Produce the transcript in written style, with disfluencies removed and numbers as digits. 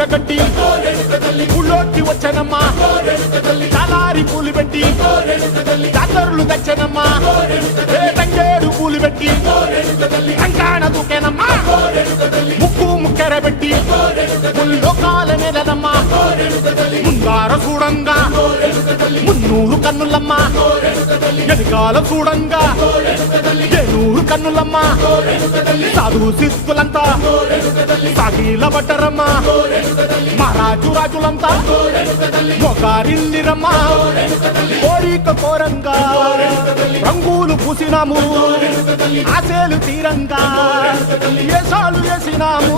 చీరగట్టి ఊళ్ళోకి వచ్చానమ్మా చాలారి పూలు పెట్టి జాతరులు తెచ్చానమ్మా తంగేడు పూలు పెట్టి కంకాణ దూకేనమ్మా ముక్కు ముక్కెర పెట్టి ముల్లోకాల నెలనమ్మా ముందార చూడంగా మున్నూరు కన్నులమ్మా ఎనకాల చూడంగా ఏనూరు కన్నులమ్మా సాధు సిద్ధులంతా సాగిల పడ్డరమ్మా మహారాజు రాజులంతా మొగారిల్లిరమ్మా కోరిక కోరంగా రంగులు పూసినాము ఆశలు తీరంగా ఏసాలు వేసినాము.